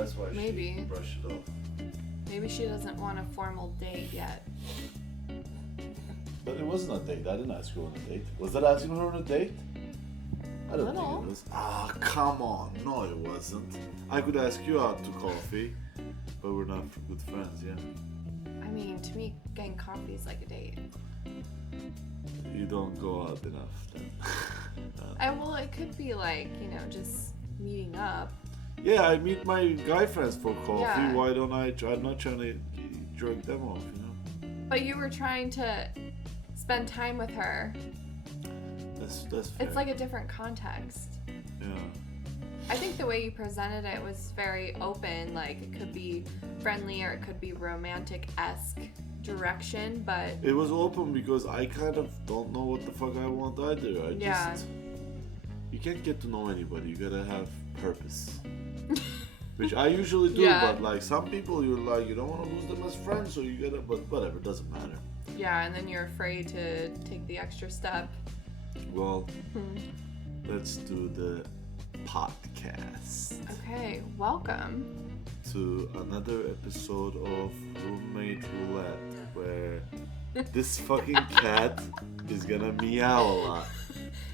that's why Maybe. she brushed it off. Maybe she doesn't want a formal date yet. But it wasn't a date. I didn't ask her on a date. Was that asking her on a date? I don't Little. think it was. Ah, come on. No, it wasn't. I could ask you out to coffee, but we're not good friends, yeah? I mean, to me, getting coffee is like a date. You don't go out enough then. Well, it could be like, just meeting up. Yeah, I meet my guy friends for coffee. Yeah. Why don't I try? I'm not trying to jerk them off, But you were trying to spend time with her. That's fair. It's like a different context. Yeah. I think the way you presented it was very open. Like, it could be friendly or it could be romantic-esque direction, but... It was open because I kind of don't know what the fuck I want either. You can't get to know anybody. You gotta have purpose. Which I usually do, Yeah. but like some people you don't want to lose them as friends, so you gotta, but whatever, it doesn't matter. Yeah, and then you're afraid to take the extra step. Well, let's do the podcast. Okay, welcome. To another episode of Roommate Roulette, where this fucking cat is gonna meow a lot.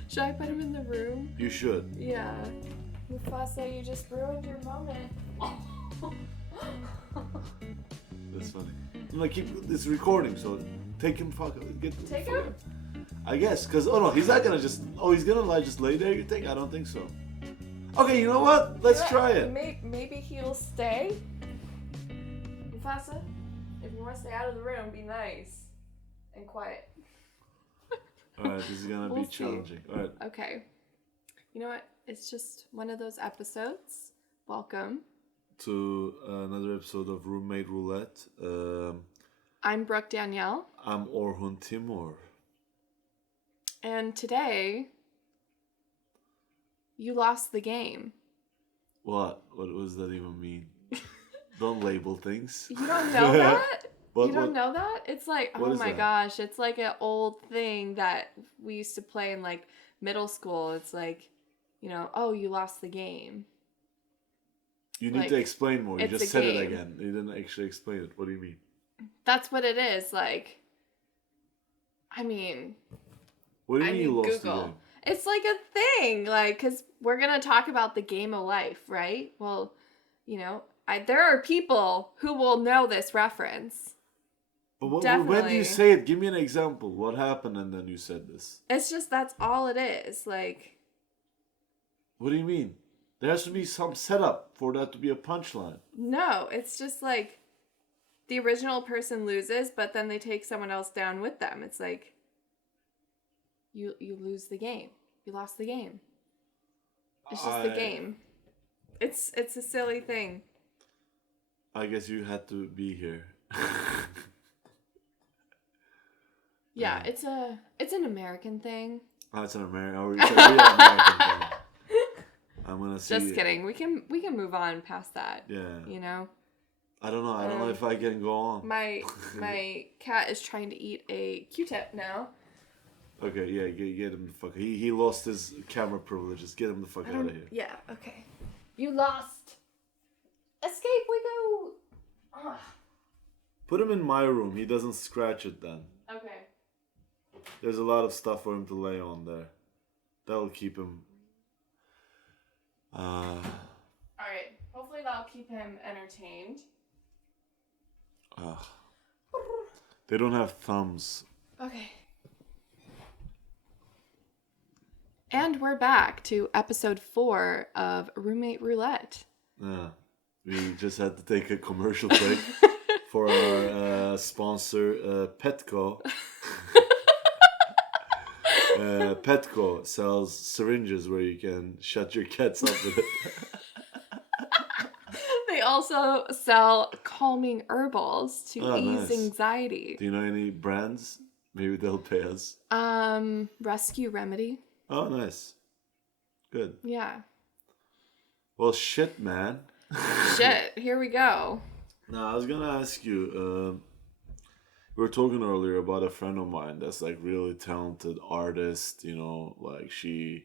Should I put him in the room? You should. Yeah. Mufasa, you just ruined your moment. That's funny. I'm gonna keep this recording, so take him Take him? I guess, cause he's not gonna just he's gonna just lay there, you think? I don't think so. Okay, you know what? Let's try it. Maybe he'll stay. Mufasa, if you want to stay out of the room, be nice and quiet. Alright, this is gonna We'll be see. challenging. Alright. Okay. You know what? It's just one of those episodes. Welcome. To another episode of Roommate Roulette. I'm Brooke Danielle. I'm Orhun Timur. And today, you lost the game. What? What does that even mean? Don't label things. You don't know that? What, you don't know that? It's like, what oh is my that? gosh, it's like an old thing that we used to play in like middle school. It's like, oh, you lost the game. You need Like, to explain more. You it's just a said it game. again. You didn't actually explain it. What do you mean? That's what it is. Like, I mean, What do you mean you lost Google. the game? It's like a thing, like, because we're going to talk about the game of life, right? Well, there are people who will know this reference. But when do Definitely. you say it? Give me an example. What happened and then you said this? It's just, that's all it is. Like, What do you mean? There has to be some setup for that to be a punchline. no, it's just like the original person loses, but then they take someone else down with them. It's like, you lose the game. You lost the game. It's just the game. It's a silly thing. I guess you had to be here. Yeah, it's an American thing. Oh, it's an American. Oh, it's a real American thing. I'm gonna see. Just kidding. We can move on past that. Yeah. I don't know. I don't know if I can go on. My cat is trying to eat a Q-tip now. Okay, yeah, get him the fuck. He lost his camera privileges. Get him the fuck out of here. Yeah. Okay. You lost. Escape. We go. Ugh. Put him in my room. He doesn't scratch it then. Okay. There's a lot of stuff for him to lay on there. That'll keep him. All right. Hopefully that'll keep him entertained. They don't have thumbs. Okay. And we're back to episode 4 of Roommate Roulette. Yeah. We just had to take a commercial break for our sponsor, Petco. Petco sells syringes where you can shut your cats up with it. They also sell calming herbals to ease nice. anxiety. Do you know any brands? Maybe they'll pay us. Rescue Remedy. Oh, nice. Good. Yeah. Well, shit, man. Shit, here we go. Now, I was gonna ask you, we were talking earlier about a friend of mine that's like really talented artist, like she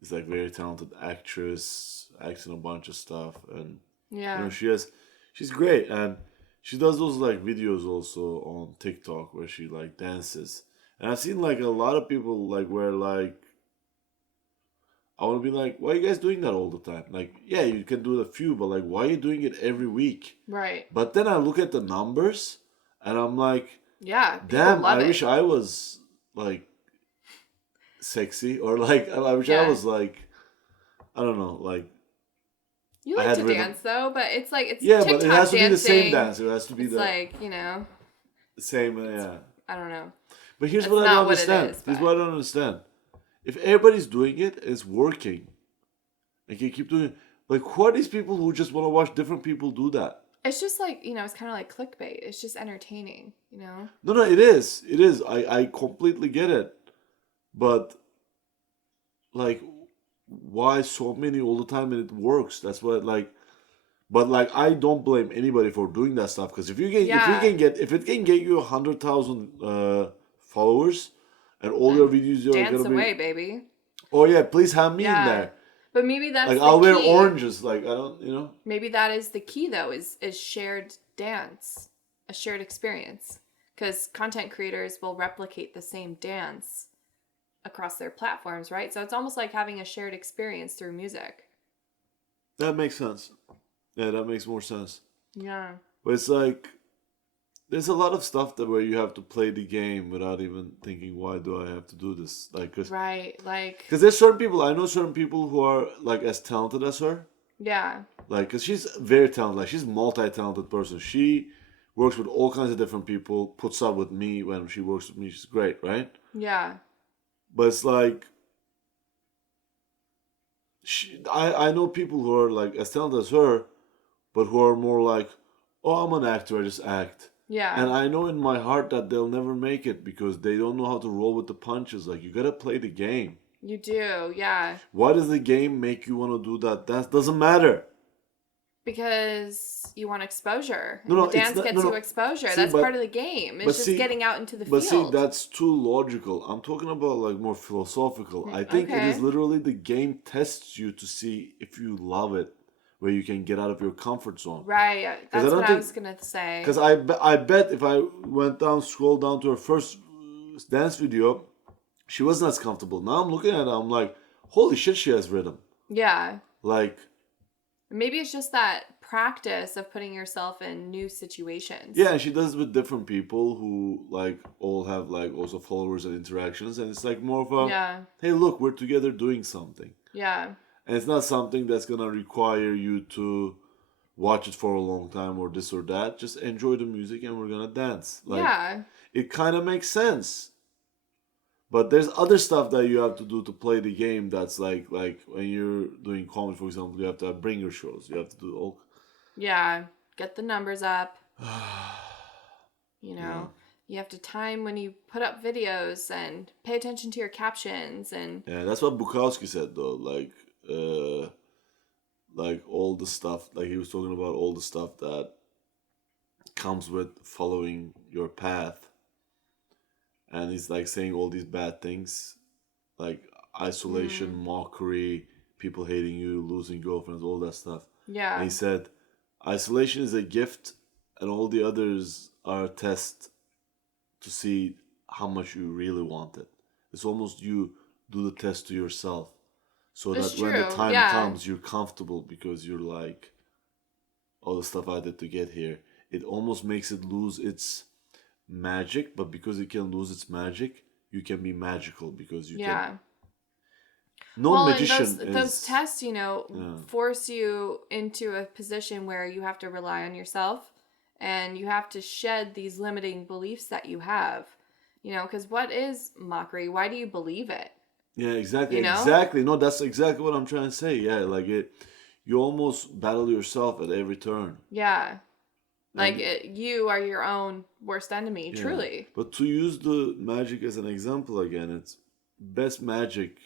is like very talented actress, acts in a bunch of stuff, and Yeah. She's great, and she does those like videos also on TikTok where she like dances. And I've seen like a lot of people like where like I want to be like, why are you guys doing that all the time? Like, yeah, you can do it a few, but like, why are you doing it every week? Right. But then I look at the numbers, and I'm like, yeah, damn, I love wish it. I was like sexy, or like I wish I Yeah. was like, I don't know, like You I like had to rhythm. dance though, but it's like it's Yeah, TikTok but it has to dancing. be the same dance. It has to be It's the like, you know, same. Yeah. I don't know. But here's That's what I don't not what it understand. is, Here's but- what I don't understand. If everybody's doing it, it's working. Like you keep doing it. Like who are these people who just want to watch different people do that? It's just like, you know, it's kind of like clickbait. It's just entertaining, you know? No, it is. It is. I completely get it. But like why so many all the time and it works? That's what like but like I don't blame anybody for doing that stuff because if it can get you 100,000 followers and all your videos are Dance gonna away, be baby. oh yeah, please have me in Yeah. there. But maybe that's Like the I'll wear key. oranges. Like I don't, you know. Maybe that is the key though, is shared dance, a shared experience. Because content creators will replicate the same dance across their platforms, right? So it's almost like having a shared experience through music. That makes sense. Yeah, that makes more sense. Yeah. But it's like there's a lot of stuff that where you have to play the game without even thinking, why do I have to do this? Like, right, like because there's certain people I know, certain people who are like as talented as her. Yeah. Like, cause she's very talented. Like, she's a multi-talented person. She works with all kinds of different people. Puts up with me when she works with me. She's great, right? Yeah. But it's like, I know people who are like as talented as her, but who are more like, oh, I'm an actor. I just act. Yeah. And I know in my heart that they'll never make it because they don't know how to roll with the punches. Like, you gotta play the game. You do, yeah. Why does the game make you want to do that? That doesn't matter. Because you want exposure. No, the dance gets you exposure. That's part of the game. It's just getting out into the field. But see, that's too logical. I'm talking about like more philosophical. I think it is literally the game tests you to see if you love it, where you can get out of your comfort zone. Right. That's what I was going to say. Because I bet if I scrolled down to her first dance video, she wasn't as comfortable. Now I'm looking at her, I'm like, holy shit, she has rhythm. Yeah. Like, maybe it's just that practice of putting yourself in new situations. Yeah, and she does it with different people who like all have like also followers and interactions, and it's like more of a hey, look, we're together doing something. Yeah. And it's not something that's gonna require you to watch it for a long time or this or that. Just enjoy the music and we're gonna dance. Like, it kind of makes sense. But there's other stuff that you have to do to play the game. That's like when you're doing comedy, for example, you have to have bringer shows. You have to do all. Yeah, get the numbers up. You know, you have to time when you put up videos and pay attention to your captions and. Yeah, that's what Bukowski said though. Like all the stuff. Like he was talking about all the stuff that comes with following your path. And he's like saying all these bad things, like isolation, mockery, people hating you, losing girlfriends, all that stuff. Yeah. And he said, isolation is a gift, and all the others are a test to see how much you really want it. It's almost you do the test to yourself, so that when the time comes, you're comfortable because you're like, all the stuff I did to get here. It almost makes it lose its magic, but because it can lose its magic, you can be magical because you can. Magician and those tests, you know, force you into a position where you have to rely on yourself and you have to shed these limiting beliefs that you have. You know, because what is mockery? Why do you believe it? Yeah, exactly. You know? Exactly. No, that's exactly what I'm trying to say. Yeah, like you almost battle yourself at every turn. Yeah. Like, you are your own worst enemy, truly. But to use the magic as an example again, it's best magic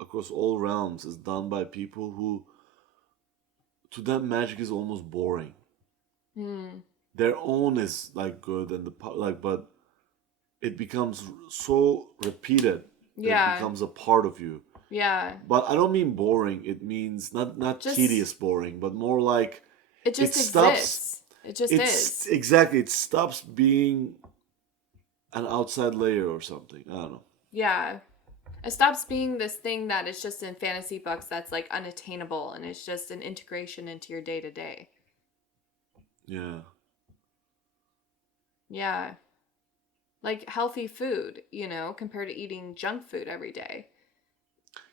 across all realms is done by people who, to them, magic is almost boring. Their own is like good and but it becomes so repeated that it becomes a part of you. Yeah. But I don't mean boring. It means not Just tedious boring, but more like it it just stops. exists. It just It's is. exactly, it stops being an outside layer or something. I don't know. Yeah. It stops being this thing that is just in fantasy books that's like unattainable and it's just an integration into your day to day. Yeah. Yeah. Like healthy food, compared to eating junk food every day.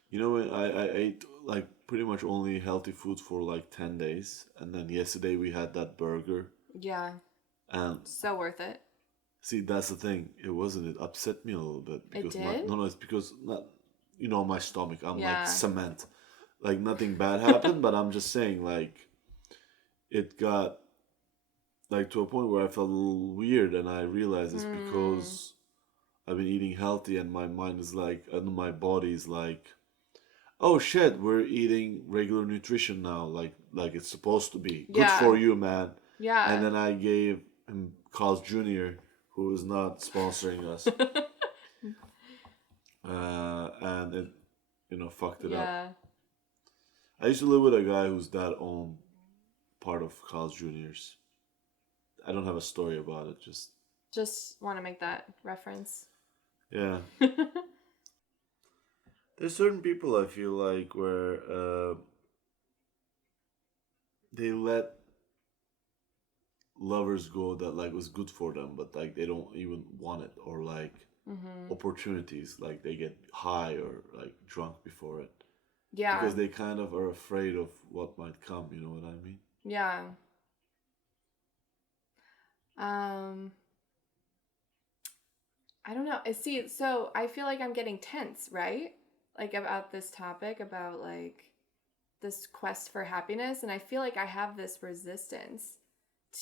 You know, I ate like pretty much only healthy food for like 10 days. And then yesterday we had that burger. Yeah. And So worth it. see, that's the thing. It wasn't, it upset me a little bit It because did? no, it's because not, you know, my stomach. I'm like Yeah. cement. Like nothing bad happened, but I'm just saying, like, it got like to a point where I felt a little weird, and I realized it's Hmm. because I've been eating healthy, and my mind is like, and my body is like, oh shit, we're eating regular nutrition now, like it's supposed to be. Good for Yeah. you, man. And Yeah. then I gave him Carl's Jr., who is not sponsoring us, and it, fucked it up. Yeah. I used to live with a guy whose dad owned part of Carl's Jr.'s. I don't have a story about it. Just Just want to make that reference. yeah. There's certain people I feel like where they let lovers go that like was good for them, but like they don't even want it, or like Mm-hmm. opportunities, like they get high or like drunk before it Yeah. because they kind of are afraid of what might come. You know what I mean? Yeah. Um, I don't know. See, so I feel like I'm getting tense, right? Like about this topic, about like this quest for happiness, and I feel like I have this resistance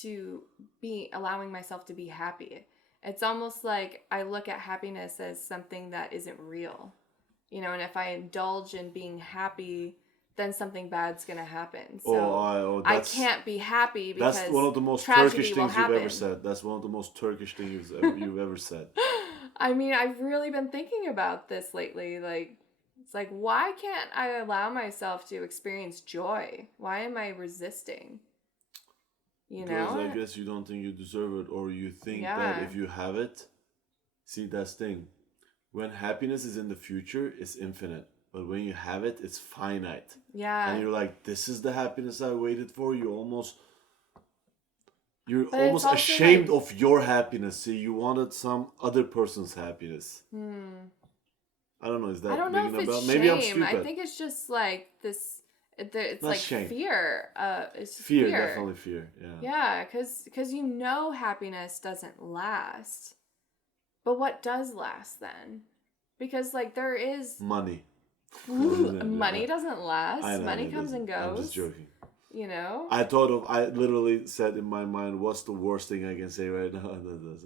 to be allowing myself to be happy. It's almost like I look at happiness as something that isn't real. And if I indulge in being happy, then something bad's going to happen. So I That's can't be happy one because of the most tragedy Turkish will things you've ever happen. said. That's one of the most Turkish things you've ever said. I mean, I've really been thinking about this lately. Like, it's like, why can't I allow myself to experience joy? Why am I resisting? You Because I know? guess you don't think you deserve it, or you think that Yeah. if you have it, see, that's the thing. When happiness is in the future, it's infinite. But when you have it, it's finite. And Yeah. you're like, this is the happiness I waited for. You're But it's almost also ashamed like, of your happiness. See, you wanted some other person's happiness. hmm. I don't know, is I that don't know ringing if a it's bell? Maybe I'm shame. I stupid. think it's just like this. It's Not like shame. fear. It's just Fear, fear. definitely fear. Yeah. Yeah, because happiness doesn't last. But what does last then? Because like there is Money. money doesn't I last. know Money it comes and doesn't. I'm just goes. joking. You know. I literally said in my mind, what's the worst thing I can say right now?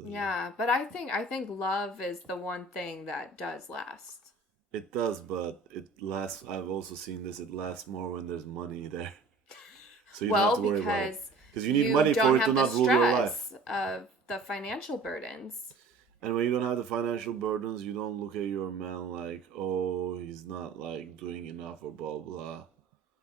Yeah, but I think love is the one thing that does last. It does, but it lasts. I've also seen this. It lasts more when there's money there. So you don't have Well, to worry about it. because Because you need you money for don't it to have the not rule your life. stress of the financial burdens. And when you don't have the financial burdens, you don't look at your man like, oh, he's not like doing enough or blah blah.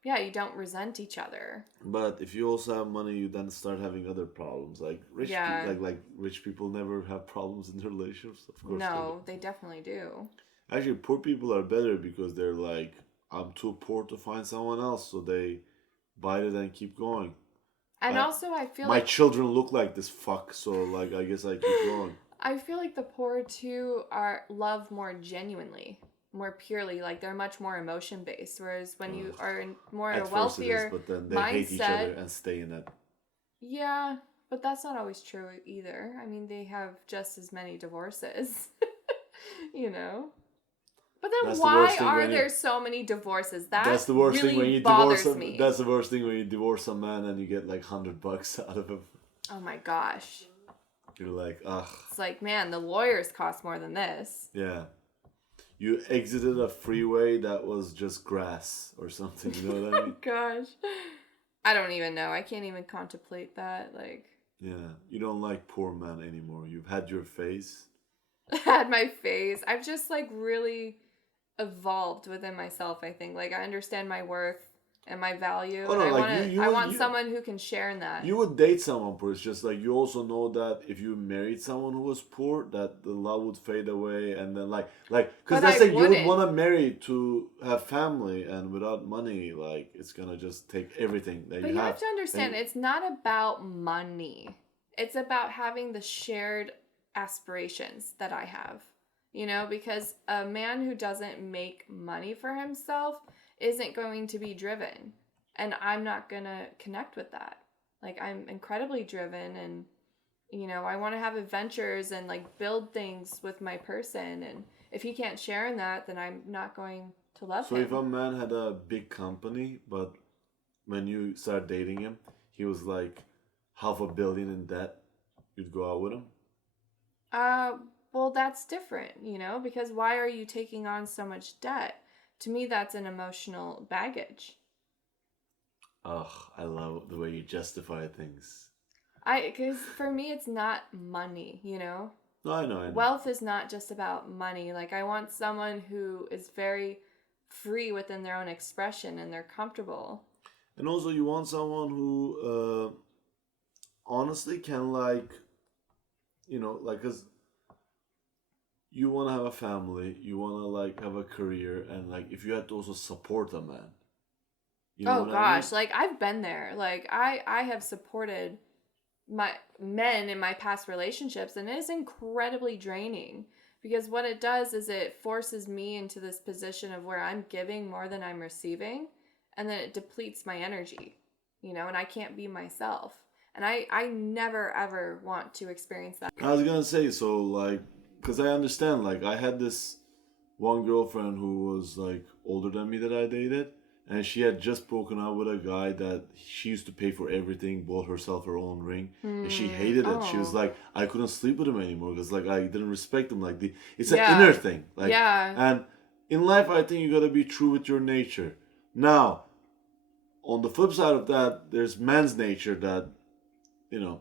Yeah, you don't resent each other. But if you also have money, you then start having other problems. Like Yeah. like rich people never have problems in their relationships. Of course they do. No, they definitely do. Actually, poor people are better because they're like, I'm too poor to find someone else, so they bite it and keep going. And I, also I feel my like children look like this fuck, so like I guess I keep going. I feel like the poor too are love more genuinely, more purely. Like they're much more emotion based. Whereas when you Ugh. are in more a At first it is, wealthier but then they hate each mindset, other and stay in it. yeah, but that's not always true either. I mean, they have just as many divorces, you know. But then That's the why worst thing are when you. there so many divorces? That That's the worst thing when really you divorce bothers a. me. That's the worst thing when you divorce a man and you get like $100 out of him. Oh my gosh. You're like, ugh. It's like, man, the lawyers cost more than this. Yeah. You exited a freeway that was just grass or something. You know what I mean? Gosh. I don't even know. I can't even contemplate that. Like, Yeah. You don't like poor man anymore. You've had your phase. had my face. I've just like really evolved within myself, I think. Like I understand my worth and my value, Oh and no, like I want someone who can share in that. you would date someone poor. It's just like you also know that if you married someone who was poor, that the love would fade away, and then because But let's I say you would wouldn't. want to marry to have family, and without money, like it's gonna just take everything that But you you have. have to understand, And it's not about money. It's about having the shared aspirations that I have. You know, because a man who doesn't make money for himself isn't going to be driven. And I'm not going to connect with that. Like, I'm incredibly driven and, you know, I want to have adventures and like build things with my person. And if he can't share in that, then I'm not going to love so him. if a man had a big company, but when you start dating him, he was like $500 million in debt, you'd go out with him. Uh, well, that's different, you know, because why are you taking on so much debt? To me, that's an emotional baggage. Ugh, I love the way you justify things. Because for me, it's not money, you know? No, I know, I know. Wealth is not just about money. Like, I want someone who is very free within their own expression and they're comfortable. And also, you want someone who honestly can because you want to have a family, you want to have a career, and like if you had to also support a man, you know Oh what I mean? gosh, like I've been there. Like I have supported my men in my past relationships and it is incredibly draining because what it does is it forces me into this position of where I'm giving more than I'm receiving and then it depletes my energy, you know, and I can't be myself. And I never ever want to experience that. I was gonna say so, because I understand. Like, I had this one girlfriend who was like older than me that I dated, and she had just broken up with a guy that she used to pay for everything, bought herself her own ring, and she hated it. She was Oh. like, I couldn't sleep with him anymore because like I didn't respect him. It's an Yeah. inner thing. Yeah. And in life, I think you gotta be true with your nature. Now, on the flip side of that, there's man's nature that you know.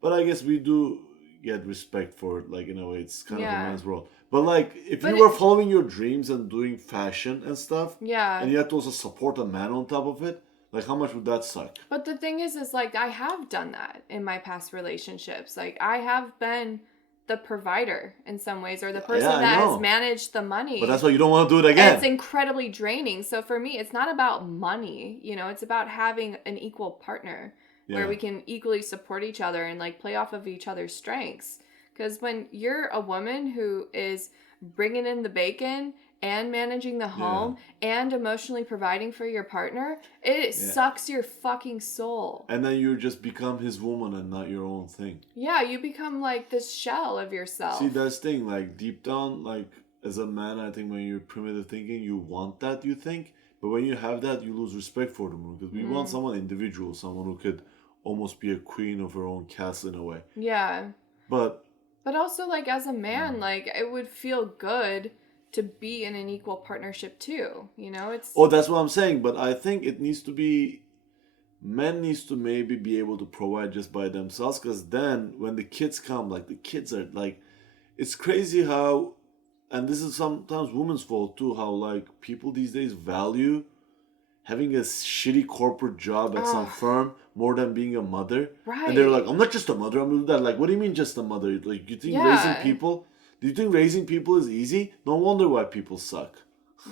But I guess we do get respect for it. Like in a way, it's kind of a Yeah. man's world. But like, if But you were following your dreams and doing fashion and stuff, yeah. and you had to also support a man on top of it, like how much would that suck? But the thing is like I have done that in my past relationships. Like I have been the provider in some ways or the person Yeah, I that has know. managed the money. But that's why you don't want to do it And again. it's incredibly draining. So for me, it's not about money, you know, it's about having an equal partner where Yeah. we can equally support each other and like play off of each other's strengths. Because when you're a woman who is bringing in the bacon and managing the home and emotionally providing for your partner, it sucks your fucking soul. And then you just become his woman and not your own thing. Yeah, you become like this shell of yourself. See, that's the thing. Like deep down, like as a man, I think when you're primitive thinking, you want that. You think, but when you have that, you lose respect for them because we want someone individual, someone who could almost be a queen of her own castle in a way. Yeah. But also like as a man, like it would feel good to be in an equal partnership too. You know, it's that's what I'm saying. But I think it needs to be men needs to maybe be able to provide just by themselves because then when the kids come, like the kids are like, it's crazy how, and this is sometimes women's fault too, how like people these days value having a shitty corporate job at some firm more than being a mother. right. And they're like, I'm not just a mother, I'm gonna do that. Like, what do you mean just a mother? Like, you think raising people, do you think raising people is easy? No wonder why people suck.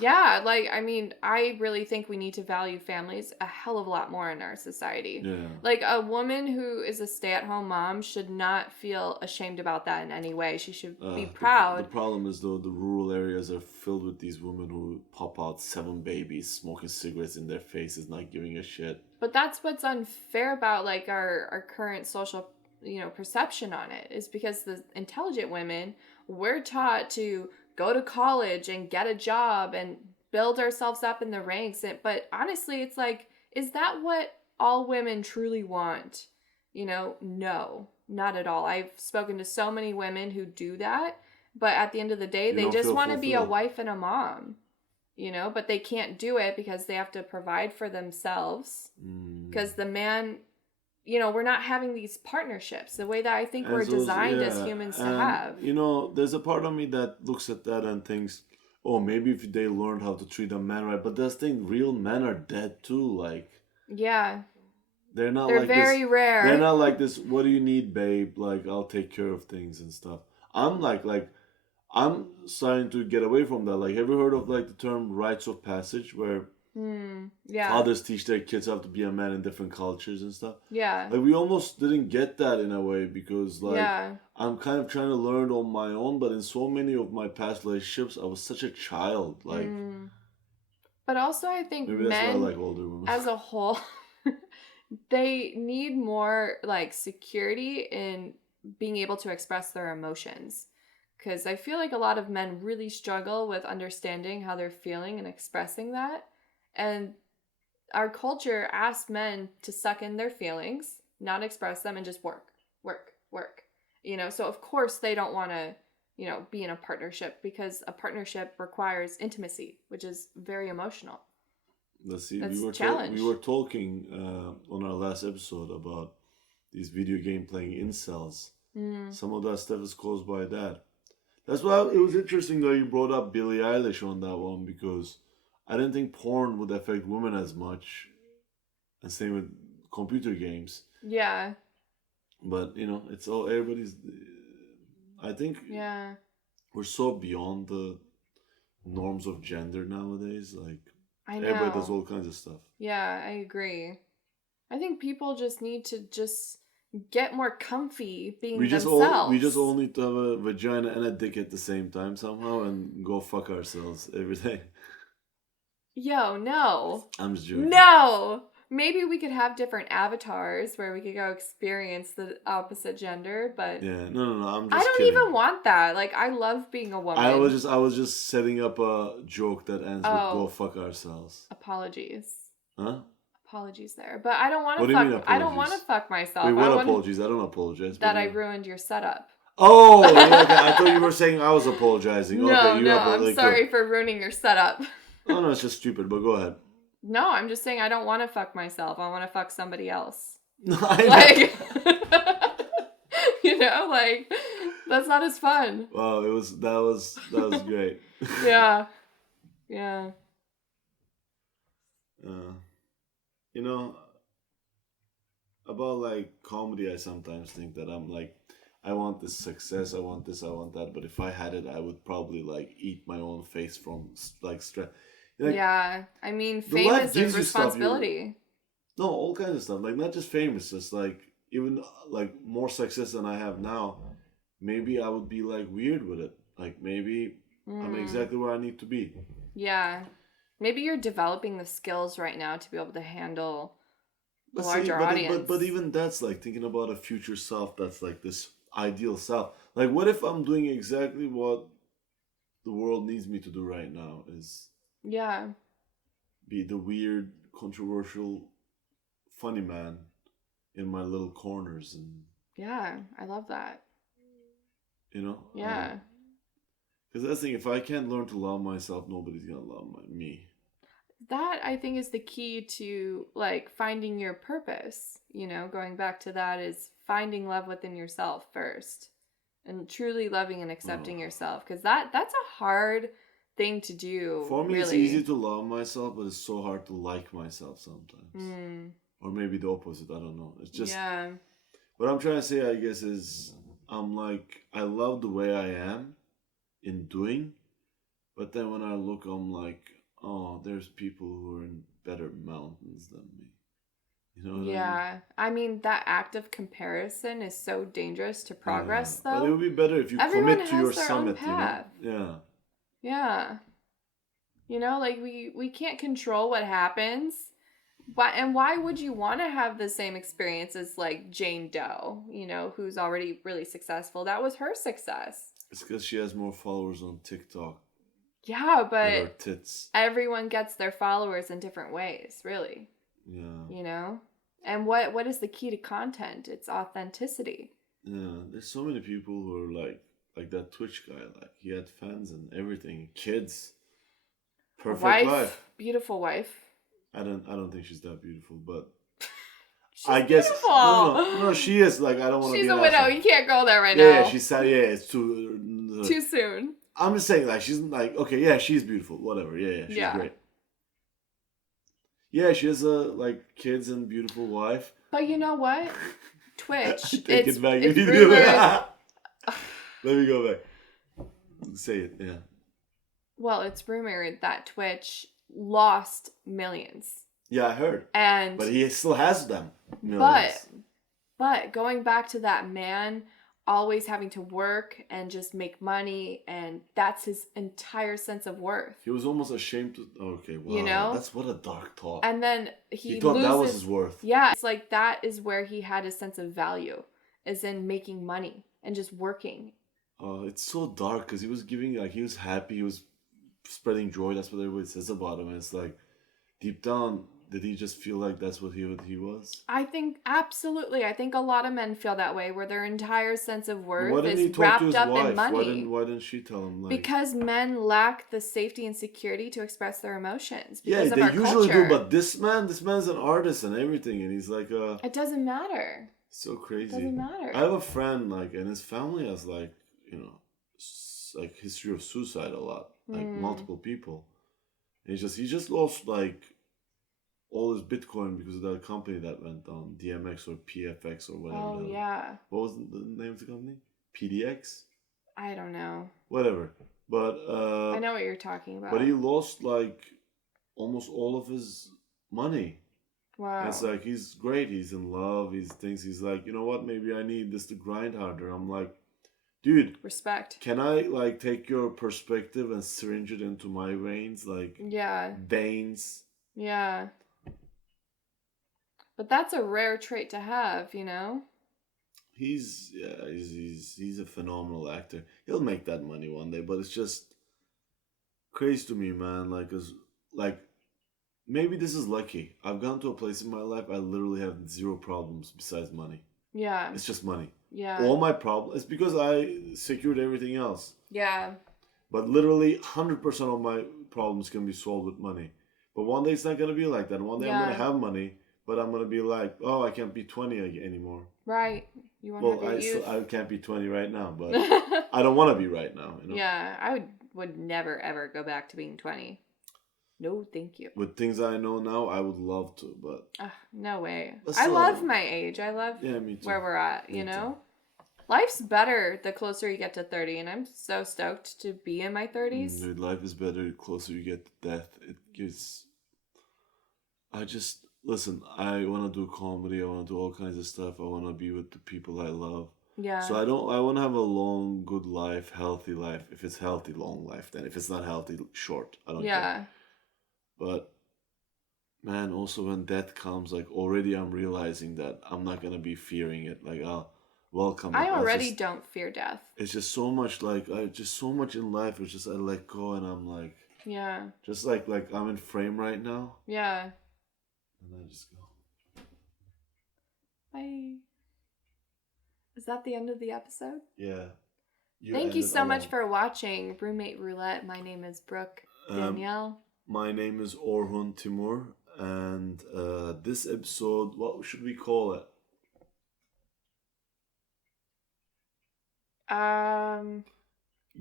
Yeah, like I mean, I really think we need to value families a hell of a lot more in our society. Yeah. Like a woman who is a stay-at-home mom should not feel ashamed about that in any way. She should be proud. The problem is though the rural areas are filled with these women who pop out 7 babies, smoking cigarettes in their faces, not giving a shit. But that's what's unfair about like our current social, you know, perception on it is because the intelligent women we're taught to go to college and get a job and build ourselves up in the ranks. But honestly, it's like, is that what all women truly want? You know, no, not at all. I've spoken to so many women who do that, but at the end of the day, they just want to be a wife and a mom, you know, but they can't do it because they have to provide for themselves because the man, you know, we're not having these partnerships the way that I think we're designed as humans to have. You know, there's a part of me that looks at that and thinks, oh, maybe if they learned how to treat a man right, but that's the thing, real men are dead too. Like Yeah. they're not They're like this. very They're rare. not like this. What do you need, babe? Like I'll take care of things and stuff. I'm like I'm starting to get away from that. Like, have you heard of like the term rites of passage, where Yeah. fathers teach their kids how to be a man in different cultures and stuff? Yeah. Like we almost didn't get that in a way because like Yeah. I'm kind of trying to learn on my own, but in so many of my past relationships, I was such a child. Like But also, I think maybe that's why I men like older women. as a whole, they need more like security in being able to express their emotions. Because I feel like a lot of men really struggle with understanding how they're feeling and expressing that. And our culture asks men to suck in their feelings, not express them, and just work, work, work. So of course they don't want to, be in a partnership because a partnership requires intimacy, which is very emotional. Let's see. That's a We challenge. were talking on our last episode about these video game playing incels. Some of that stuff is caused by that. That's why it was interesting that you brought up Billie Eilish on that one, because I didn't think porn would affect women as much, and same with computer games. Yeah. But it's all everybody's. I think Yeah. we're so beyond the norms of gender nowadays. Like I everybody does know. all kinds of stuff. Yeah, I agree. I think people just need to just get more comfy being We themselves. just all need to have a vagina and a dick at the same time somehow and go fuck ourselves every day. Yo, no. I'm just joking. No. Maybe we could have different avatars where we could go experience the opposite gender, but Yeah, no. I'm just. I don't kidding. even want that. Like, I love being a woman. I was just setting up a joke that ends with "go fuck ourselves." Apologies. Huh? Apologies there, but I don't want What to do you mean fuck. I don't want to apologies? fuck myself. Wait, what I want apologies? I don't apologize. that I ruined your setup. Oh, yeah, okay. I thought you were saying I was apologizing. No, okay, no, I'm sorry for ruining your setup. No, it's just stupid. But go ahead. No, I'm just saying I don't want to fuck myself. I want to fuck somebody else. No, Like, like that's not as fun. Wow, that was great. Yeah. About like comedy, I sometimes think that I'm like, I want this success, I want this, I want that, but if I had it, I would probably like eat my own face from like stress. Like, yeah, I mean, famous is responsibility. No, all kinds of stuff. Like not just famous, just like even like more success than I have now. Maybe I would be like weird with it. Like maybe I'm exactly where I need to be. Yeah, maybe you're developing the skills right now to be able to handle a larger audience. But even that's like thinking about a future self. That's like this ideal self. Like what if I'm doing exactly what the world needs me to do right now? Is be the weird, controversial, funny man in my little corners, and I love that. Because that's the thing. If I can't learn to love myself, nobody's gonna love me. That I think is the key to like finding your purpose. Going back to that is finding love within yourself first, and truly loving and accepting yourself, because that's a hard thing to do. For me, really. It's easy to love myself, but it's so hard to like myself sometimes. Or maybe the opposite. I don't know. It's just what I'm trying to say, I guess, is I'm like, I love the way I am in doing, but then when I look, I'm like, oh, there's people who are in better mountains than me. You know what I mean, that act of comparison is so dangerous to progress, though. But it would be better if you Everyone commit to your has their summit, own path. Yeah. Like we can't control what happens. And why would you want to have the same experience as like Jane Doe, who's already really successful? That was her success. It's because she has more followers on TikTok. Yeah, but everyone gets their followers in different ways, really. Yeah. And what is the key to content? It's authenticity. Yeah, there's so many people who are like that Twitch guy. Like he had fans and everything, kids, perfect life, beautiful wife. I don't think she's that beautiful, but I guess beautiful. No, she is. Like I don't want to. She's a widow. You can't go there right now. Yeah, she's sad. Yeah, it's too soon. I'm just saying, like, she's like, okay, yeah, she's beautiful, whatever, yeah, she's Yeah. great. Yeah, she has like kids and beautiful wife. But you know what? Twitch. Take it back. It's rumored. Let me go back. Say it, yeah. Well, it's rumored that Twitch lost millions. Yeah, I heard. But he still has them. Millions. But going back to that man always having to work and just make money, and that's his entire sense of worth. He was almost ashamed to... Okay, wow. You know? That's what a dark thought. And then he thought that was his worth. Yeah, it's like that is where he had his sense of value, is in making money and just working. It's so dark because he was giving, like, he was happy, he was spreading joy. That's what everybody says about him. And it's like, deep down, did he just feel like that's what he was? I think, absolutely. I think a lot of men feel that way, where their entire sense of worth is wrapped up in money. Why didn't she tell him? Like... Because men lack the safety and security to express their emotions. Yeah, Because they of our usually culture. do, but this man's an artist and everything, and he's like It doesn't matter. so crazy. It doesn't matter. I have a friend, like, and his family has, like, you know, like, history of suicide a lot, like multiple people. And he just lost, like, all his Bitcoin because of that company that went down, DMX or PFX or whatever. Oh, yeah. What was the name of the company? PDX? I don't know. Whatever. But I know what you're talking about. But he lost, like, almost all of his money. Wow. And it's like, he's great, he's in love, he's like, you know what, maybe I need this to grind harder. I'm like, dude, respect. Can I, like, take your perspective and syringe it into my veins? Like, veins. Yeah. But that's a rare trait to have, you know? He's a phenomenal actor. He'll make that money one day, but it's just crazy to me, man. Like, maybe this is lucky. I've gone to a place in my life I literally have zero problems besides money. Yeah. It's just money. Yeah. All my problems, it's because I secured everything else. Yeah. But literally 100% of my problems can be solved with money. But one day it's not going to be like that. One day I'm going to have money, but I'm going to be like, oh, I can't be 20 anymore. Right. You want to have your youth. I can't be 20 right now, but I don't want to be right now. You know? Yeah, I would never, ever go back to being 20. No, thank you. With things I know now, I would love to, but... no way. I love my age. I love where we're at, you know? Life's better the closer you get to 30, and I'm so stoked to be in my 30s. Dude, life is better the closer you get to death. It gives... Listen, I want to do comedy. I want to do all kinds of stuff. I want to be with the people I love. Yeah. So I want to have a long, good life, healthy life. If it's healthy, long life. Then if it's not healthy, short. I don't care. But, man, also when death comes, like, already I'm realizing that I'm not going to be fearing it. Like, I'll welcome it. I already don't fear death. It's just so much, like, so much in life. It's just I let go and I'm like... Yeah. Just like I'm in frame right now. Yeah. And I just go. Bye. Is that the end of the episode? Yeah. Thank you so much for watching Roommate Roulette. My name is Brooke Danielle. My name is Orhun Timur. And this episode, what should we call it?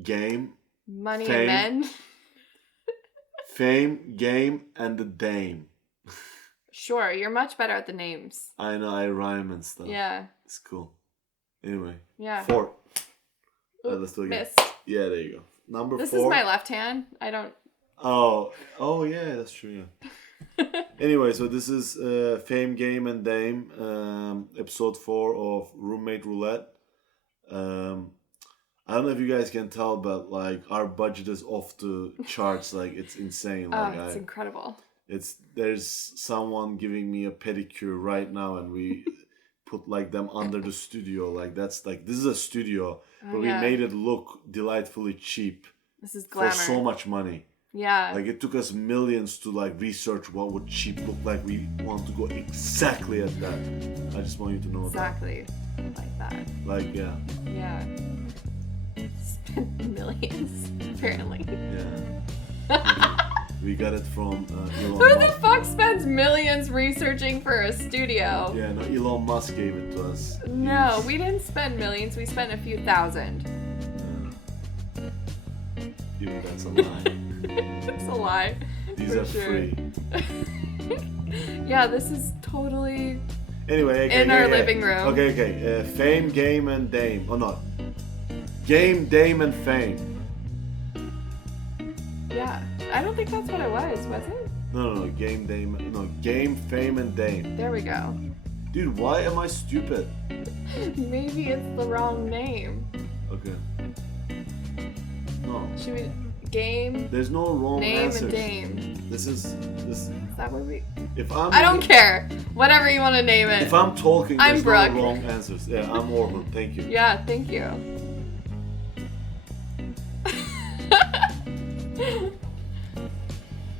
Game. Money fame, and Men. Fame, game, and the dame. Sure, you're much better at the names. I know, I rhyme and stuff. Yeah. It's cool. Anyway. Yeah. 4. Let's do it again. Missed. Yeah, there you go. Number 4. This is my left hand. I don't... Oh yeah, that's true, yeah. Anyway, so this is Fame, Game, and Dame, episode 4 of Roommate Roulette. I don't know if you guys can tell, but, like, our budget is off the charts. Like, it's insane. Like, it's incredible. There's someone giving me a pedicure right now, and we put, like, them under the studio. Like, this is a studio, but we made it look delightfully cheap. This is glamour. For so much money. Yeah. Like, it took us millions to, like, research what would cheap look like. We want to go exactly at that. I just want you to know exactly like that. Like, yeah. Yeah. Spent millions, apparently. Yeah. We got it from Elon Who Musk. the fuck spends millions researching for a studio? Yeah, no, Elon Musk gave it to us. No, we didn't spend millions. We spent a few thousand. Yeah. Even that's a lie. It's a lie. These for are sure. free. Yeah, this is totally Anyway, okay, in our living room. Okay. Fame, game, and dame. Oh no. Game, dame, and fame. Yeah. I don't think that's what it was it? No. Game, dame. No, game, fame, and dame. There we go. Dude, why am I stupid? Maybe it's the wrong name. Okay. No. Should we game, There's no wrong name, answers. and dame? This. Is that what we? If I'm. I don't care. Whatever you want to name it. If I'm talking, I'm there's Brooke. no wrong answers. Yeah, I'm Orhun. Thank you. Yeah, thank you.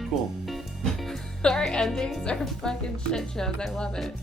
Cool. Our endings are fucking shit shows. I love it.